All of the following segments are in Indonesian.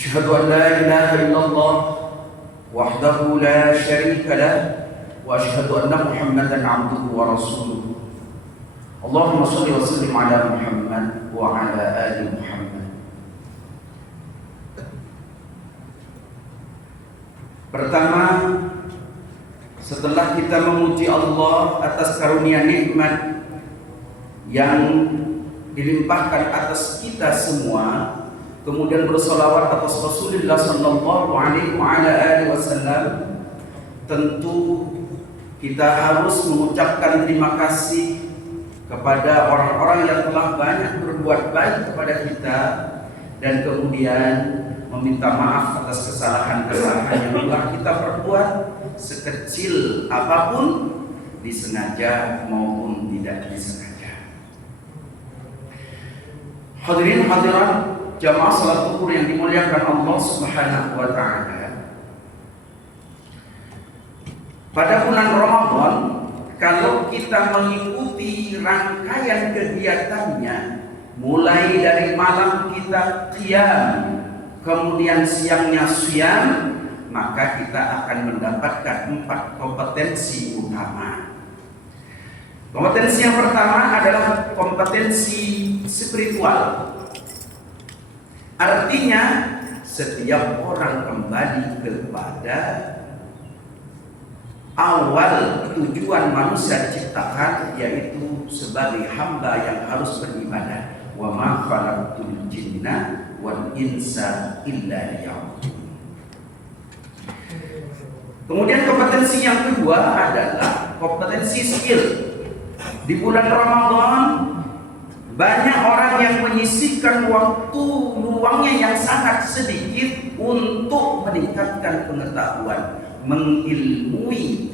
أشهد أن لا إله إلا الله وحده لا شريك له وأشهد أن محمدا عبده ورسوله اللهم صل وسلم على محمد وعلى آل محمد. Pertama, setelah kita memuji Allah atas karunia nikmat yang dilimpahkan atas kita semua, kemudian bersolawat atas Rasulullah sallallahu alaihi wasallam, tentu kita harus mengucapkan terima kasih kepada orang-orang yang telah banyak berbuat baik kepada kita dan kemudian meminta maaf atas kesalahan-kesalahan yang telah kita perbuat, sekecil apapun, disengaja maupun tidak disengaja. Hadirin hadirat jamaah salat zuhur yang dimuliakan Allah Subhanahu wa taala. Pada bulan Ramadan, kalau kita mengikuti rangkaian kegiatannya, mulai dari malam kita qiyam, kemudian siangnya syam, maka kita akan mendapatkan 4 kompetensi utama. Kompetensi yang pertama adalah kompetensi spiritual. Artinya setiap orang kembali kepada awal tujuan manusia diciptakan, yaitu sebagai hamba yang harus beribadah. Wa ma khalaqtul jinna wal insa illa liya'budun. Kemudian kompetensi yang kedua adalah kompetensi skill. Di bulan Ramadan banyak orang yang menyisihkan waktu luangnya yang sangat sedikit untuk meningkatkan pengetahuan, mengilmui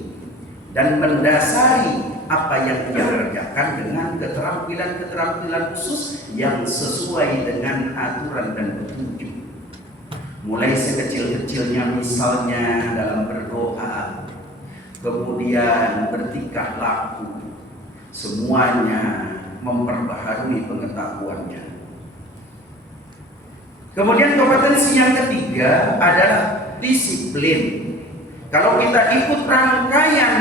dan mendasari apa yang dia kerjakan dengan keterampilan-keterampilan khusus yang sesuai dengan aturan dan petunjuk. Mulai sekecil-kecilnya misalnya dalam berdoa, kemudian bertingkah laku, semuanya memperbaharui pengetahuannya. Kemudian kompetensi yang ketiga adalah disiplin. Kalau kita ikut rangkaian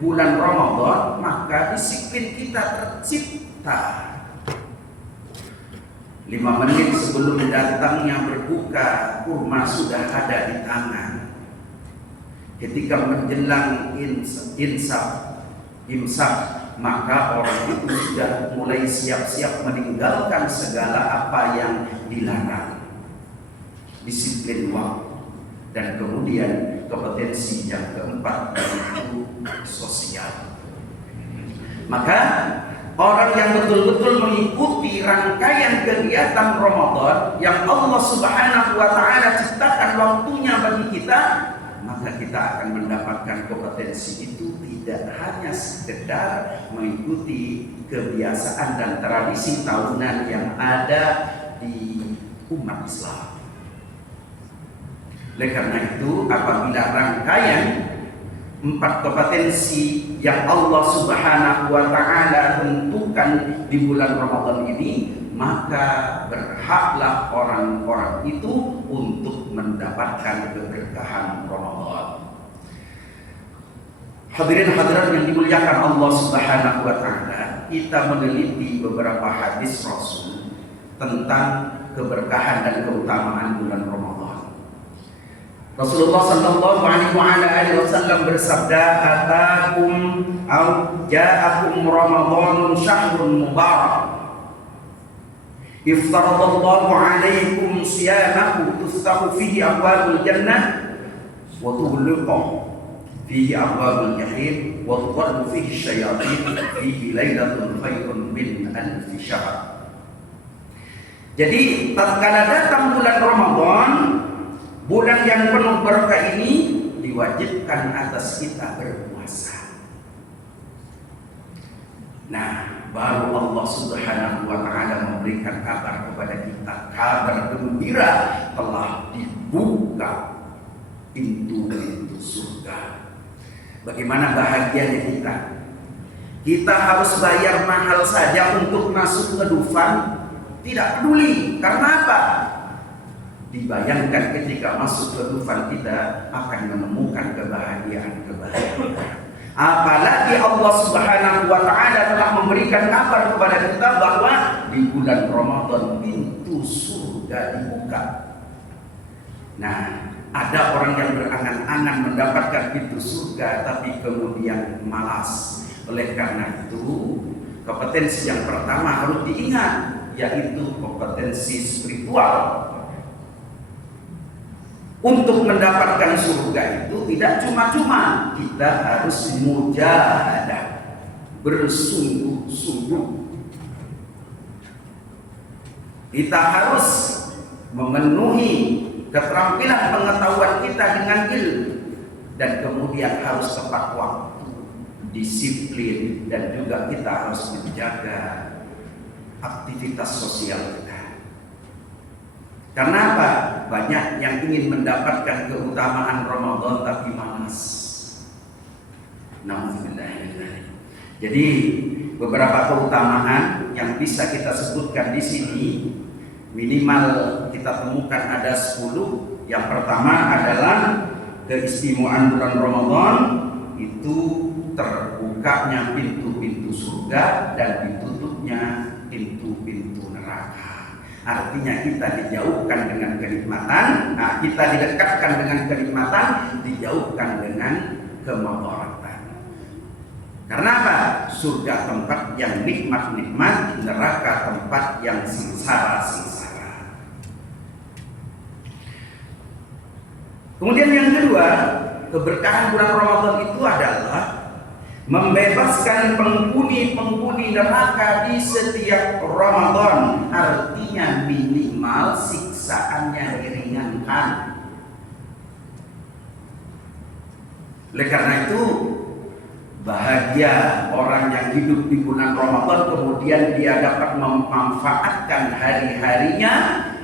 bulan Ramadan, maka disiplin kita tercipta. 5 menit sebelum datangnya berbuka, kurma sudah ada di tangan. Ketika menjelang imsak, maka orang itu sudah mulai siap-siap meninggalkan segala apa yang dilarang. Disiplin waktu. Dan kemudian kompetensi yang keempat yaitu sosial. Maka orang yang betul-betul mengikuti rangkaian kegiatan Ramadan yang Allah Subhanahu wa taala ciptakan waktunya bagi kita, maka kita akan mendapatkan kompetensi itu tidak hanya sekedar mengikuti kebiasaan dan tradisi tahunan yang ada di umat Islam. Oleh karena itu, apabila rangkaian 4 kompetensi yang Allah Subhanahu wa taala tentukan di bulan Ramadan ini, maka berhaklah orang-orang itu untuk mendapatkan keberkahan Ramadan. Hadirin hadirat yang dimuliakan Allah Subhanahu wa taala, kita meneliti beberapa hadis Rasul tentang keberkahan dan keutamaan bulan Ramadan. Rasulullah sallallahu alaihi wasallam bersabda, "Atakum au ja'akum Ramadanun syahrun mubarak. Iftaradallahu alaikum siyamahu tuftahu fihi abwabul jannah wa tughliqu fihi abwabul jahim wa tuqaddu fihi syayatin fihi lailatun khairun min alfi syahr." Jadi tatkala datang bulan Ramadan, bulan yang penuh berkah ini, diwajibkan atas kita berpuasa. Nah, baru Allah Subhanahu wa taala memberikan kabar kepada kita, kabar gembira, telah dibuka pintu-pintu surga. Bagaimana bahagianya kita? Kita harus bayar mahal saja untuk masuk ke Dufan, tidak peduli. Karena apa? dibayangkan ketika masuk ke Dufan kita akan menemukan kebahagiaan. Apalagi Allah Subhanahu wa Ta'ala telah memberikan kabar kepada kita bahwa di bulan Ramadan pintu surga dibuka. Nah, ada orang yang berangan-angan mendapatkan pintu surga tapi kemudian malas. Oleh karena itu, kompetensi yang pertama harus diingat, yaitu kompetensi spiritual. Untuk mendapatkan surga itu tidak cuma-cuma, kita harus mujahadah, bersungguh-sungguh. Kita harus memenuhi keterampilan pengetahuan kita dengan ilmu, dan kemudian harus tepat waktu, disiplin, dan juga kita harus menjaga aktivitas sosial kita. Karena apa? Banyak yang ingin mendapatkan keutamaan Ramadan tapi malas. Nauzubillah. Jadi beberapa keutamaan yang bisa kita sebutkan di sini minimal kita temukan ada 10. Yang pertama adalah keistimewaan bulan Ramadan itu terbukanya pintu-pintu surga dan ditutupnya pintu-pintu neraka. Artinya kita dijauhkan dengan kenikmatan, kita didekatkan dengan kenikmatan, dijauhkan dengan kemadaratan. Karena apa? Surga tempat yang nikmat-nikmat, neraka tempat yang sengsara-sengsara. Kemudian yang kedua, keberkahan bulan Ramadan itu adalah membebaskan penghuni neraka di setiap Ramadan. Artinya minimal siksaannya diringankan. Oleh karena itu bahagia orang yang hidup di bulan Ramadan, kemudian dia dapat memanfaatkan hari-harinya,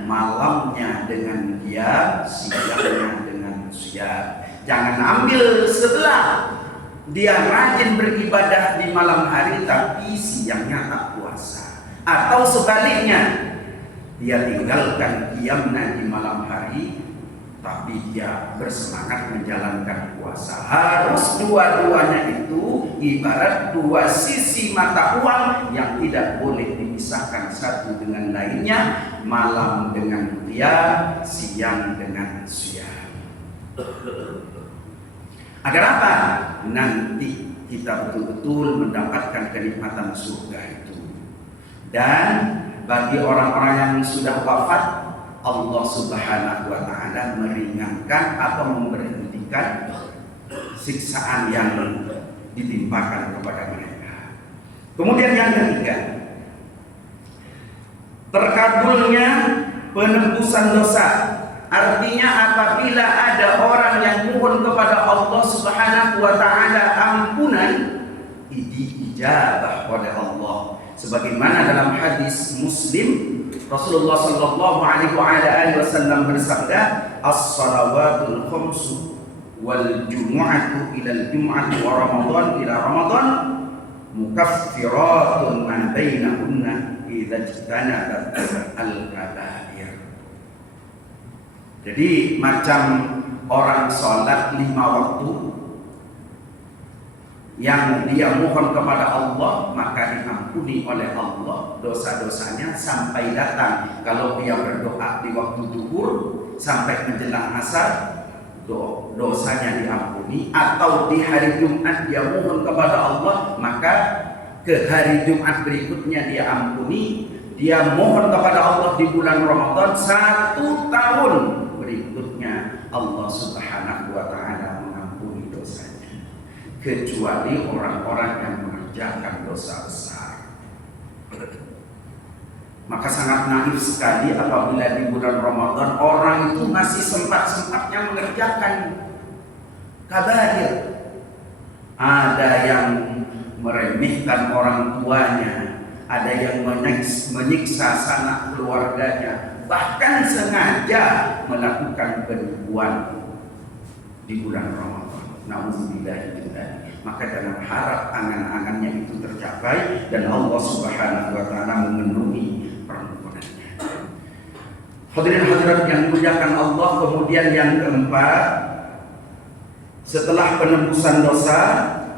malamnya dengan giat, siangnya dengan siap. Jangan ambil sebelah. Dia rajin beribadah di malam hari tapi siangnya tak puasa. Atau sebaliknya, dia tinggalkan qiyamnya di malam hari tapi dia bersemangat menjalankan puasa. Harus dua-duanya itu ibarat dua sisi mata uang yang tidak boleh dipisahkan satu dengan lainnya. Malam dengan qiyam, siang dengan siang. Agar apa? Nanti kita betul-betul mendapatkan kenikmatan surga itu. Dan bagi orang-orang yang sudah wafat, Allah Subhanahu wa Ta'ala meringankan atau memberhentikan siksaan yang ditimpakan kepada mereka. Kemudian yang ketiga, terkabulnya penebusan dosa. Artinya apabila ada orang yang mohon kepada Allah Subhanahu wa Ta'ala ampunan, diijabah oleh Allah. Sebagaimana dalam hadis Muslim, Rasulullah sallallahu alaihi wasallam bersabda, "As-shalawatul khamsu wal jumu'atu ila al-jumu'ati wa Ramadan ila Ramadan mukaffiratun ma bainahunna idza ijtanabat al-kaba'ir." Jadi macam orang sholat 5 waktu yang dia mohon kepada Allah, maka diampuni oleh Allah dosa-dosanya sampai datang. Kalau dia berdoa di waktu zuhur sampai menjelang asar, dosanya diampuni. Atau di hari Jumat dia mohon kepada Allah, maka ke hari Jumat berikutnya dia ampuni. Dia mohon kepada Allah di bulan Ramadan 1 tahun berikutnya, Allah Subhanahu wa Ta'ala mengampuni dosanya, kecuali orang-orang yang mengerjakan dosa besar. Maka sangat naif sekali apabila di bulan Ramadan orang itu masih sempat-sempatnya mengerjakan kabair. Ada yang meremehkan orang tuanya, ada yang menyiksa sanak keluarganya, bahkan sengaja melakukan penipuan di bulan Ramadan. Nauzubillah. Maka jangan harap angan-angannya itu tercapai dan Allah Subhanahu wa Ta'ala memenuhi permohonannya. Hadirin hadirat yang dimuliakan Allah, kemudian yang keempat, setelah penebusan dosa,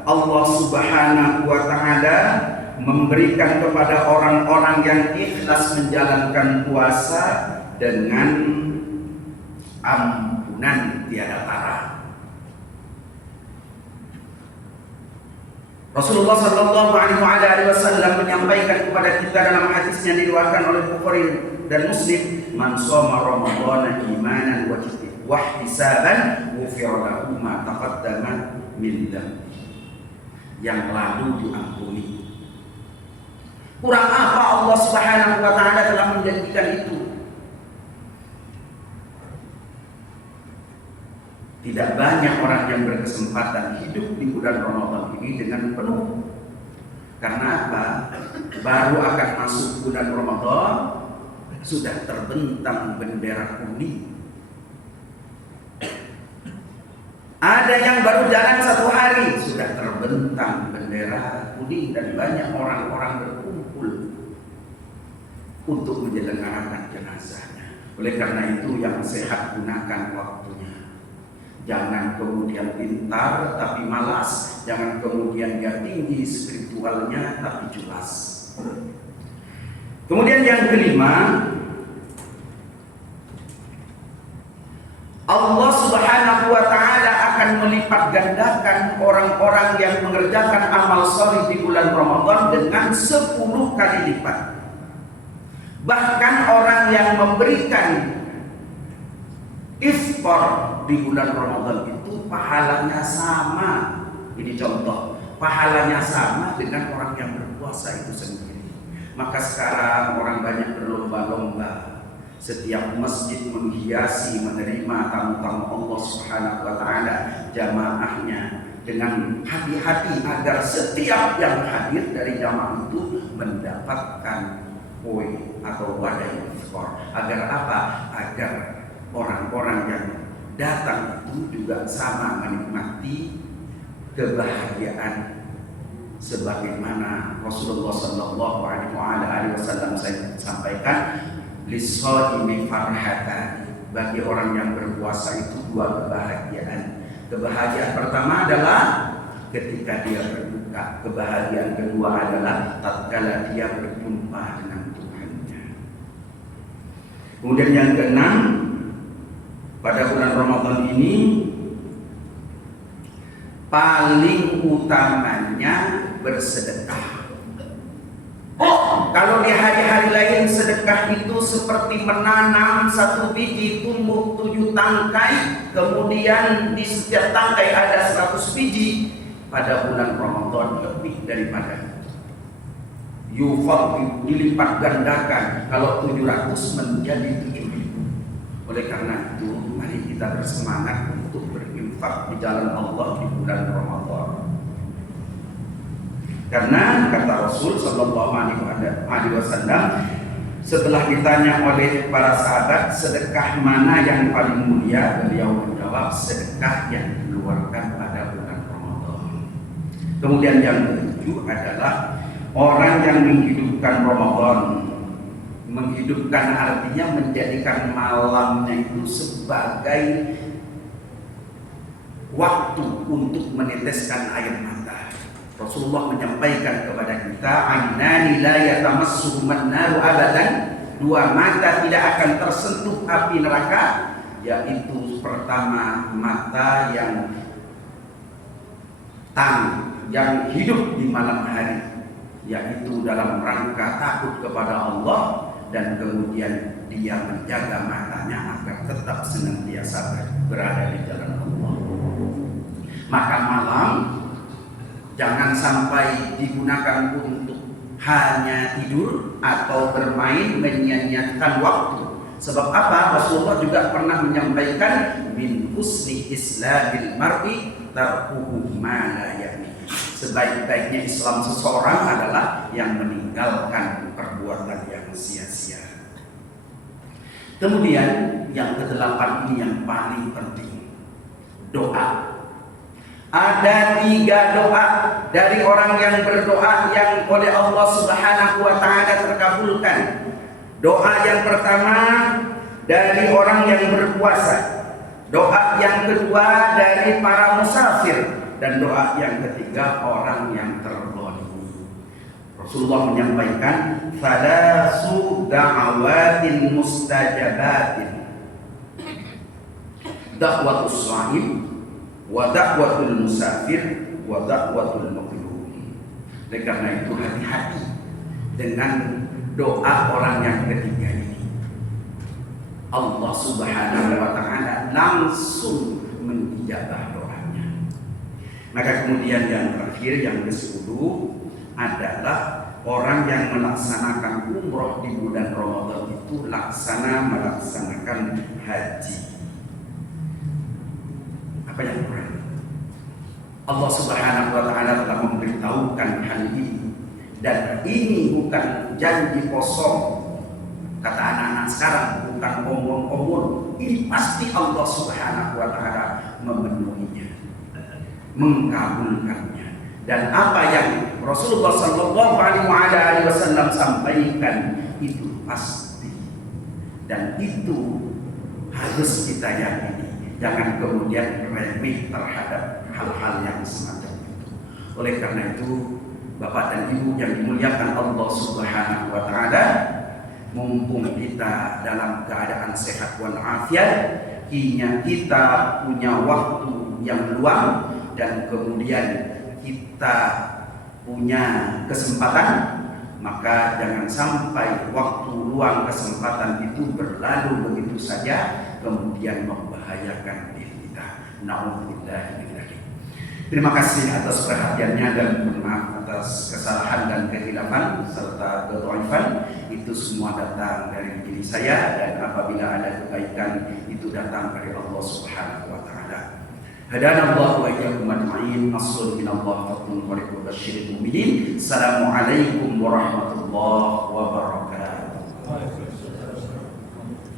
Allah Subhanahu wa taala memberikan kepada orang-orang yang ikhlas menjalankan puasa dengan ampunan tiada tara. Rasulullah sallallahu alaihi wasallam menyampaikan kepada kita dalam hadisnya diriwayatkan oleh Bukhari dan Muslim, "Man shoma Ramadhana imanan wa ihtisaban, ghufira lahu ma taqaddama min dhanbi." Yang lalu diampuni. Kurang apa Allah Subhanahu wa taala telah menjanjikan itu? Tidak banyak orang yang berkesempatan hidup di bulan Ramadan ini dengan penuh. Karena apa? Baru akan masuk bulan Ramadan sudah terbentang bendera kuning. Ada yang baru jalan 1 hari sudah terbentang bendera kuning dan banyak orang-orang berkumpul untuk menyelenggarakan jenazahnya. Oleh karena itu yang sehat gunakan waktunya. Jangan kemudian pintar tapi malas, jangan kemudian dia tinggi spiritualnya tapi jelas. Kemudian yang kelima, Allah Subhanahu wa taala akan melipat gandakan orang-orang yang mengerjakan amal shalih di bulan Ramadan dengan 10 kali lipat. Bahkan orang yang memberikan iftar di bulan Ramadan itu pahalanya sama. Ini contoh, pahalanya sama dengan orang yang berpuasa itu sendiri. Maka sekarang orang banyak berlomba-lomba. Setiap masjid menghiasi menerima tamu-tamu Allah Subhanahu wa taala, jamaahnya dengan hati-hati agar setiap yang hadir dari jamaah itu mendapatkan poin atau wadah iftar. Agar apa? Agar orang-orang yang datang itu juga sama menikmati kebahagiaan sebagaimana Rasulullah sallallahu alaihi wasallam sampaikan, lis-shaimi farhatan, bagi orang yang berpuasa itu 2 kebahagiaan. Kebahagiaan pertama adalah ketika dia berbuka, kebahagiaan kedua adalah tatkala dia berjumpa dengan Tuhannya. Kemudian yang keenam, pada bulan Ramadan ini paling utamanya bersedekah. Kalau di hari-hari lain sedekah itu seperti menanam 1 biji tumbuh 7 tangkai, kemudian di setiap tangkai ada 100 biji. Pada bulan Ramadan lebih daripada itu. Yufad, dilipat gandakan, kalau 700 menjadi 7.000. Oleh karena itu, mari kita bersemangat untuk berinfak di jalan Allah di bulan Ramadan. Karena kata Rasul sallallahu alaihi wasallam, setelah ditanya oleh para sahabat sedekah mana yang paling mulia, beliau menjawab sedekah yang dikeluarkan pada bulan Ramadan. Kemudian yang ketujuh adalah orang yang menghidupkan Ramadan. Menghidupkan artinya menjadikan malamnya itu sebagai waktu untuk meneteskan air mata. Rasulullah menyampaikan kepada kita, ainani la yatamassuhuman naru abadan, 2 mata tidak akan tersentuh api neraka, yaitu pertama mata yang yang hidup di malam hari, yaitu dalam rangka takut kepada Allah, dan kemudian dia menjaga matanya agar tetap senantiasa berada di jalan Allah. Maka malam jangan sampai digunakan untuk hanya tidur atau bermain, menyia-nyiakan waktu. Sebab apa? Rasulullah juga pernah menyampaikan, min husni islamil mar'i tarkuhu ma la ya'ni. Sebaik-baiknya Islam seseorang adalah yang meninggalkan perbuatan yang sia-sia. Kemudian yang ke-8 ini yang paling penting, doa. Ada 3 doa dari orang yang berdoa yang oleh Allah Subhanahu wa taala terkabulkan. Doa yang pertama, dari orang yang berpuasa, doa yang kedua dari para musafir, dan doa yang ketiga orang yang terzalimi. Rasulullah menyampaikan thalasu da'awatin mustajabatin, da'watus sha'im wa da'watul musafir wa da'watul maqlub. Oleh karena itu hati-hati dengan doa orang yang ketiga ini. Allah Subhanahu wa taala langsung mengijabah doanya. Maka kemudian yang terakhir, yang ke-10 adalah orang yang melaksanakan umroh di bulan Ramadan itu melaksanakan haji. Apa yang kurang? Allah Subhanahu wa taala telah memberitahukan hal ini, dan ini bukan janji kosong. Kata anak-anak sekarang, bukan omong-omong. Ini pasti Allah Subhanahu wa taala memenuhinya, mengabulkannya. Dan apa yang Rasulullah sallallahu alaihi wasallam sampaikan itu pasti, dan itu harus kita yakini. Jangan kemudian remeh terhadap hal-hal yang semacam itu. Oleh karena itu, Bapak dan Ibu yang dimuliakan Allah Subhanahu wa taala, mumpung kita dalam keadaan sehat walafiat, kita punya waktu yang luang, dan kemudian kita punya kesempatan, maka jangan sampai waktu luang kesempatan itu berlalu begitu saja kemudian membahayakan diri kita. Na'udzubillah. Terima kasih atas perhatiannya, dan maaf atas kesalahan dan kehilafan serta kedhaifan. Itu semua datang dari diri saya, dan apabila ada kebaikan itu datang dari Allah Subhanahu wa taala. Hadanallahu wa iyyakum ajma'in. Assallu minallahi fadlun wa basyiril mu'minin. Assalamualaikum warahmatullahi wabarakatuh.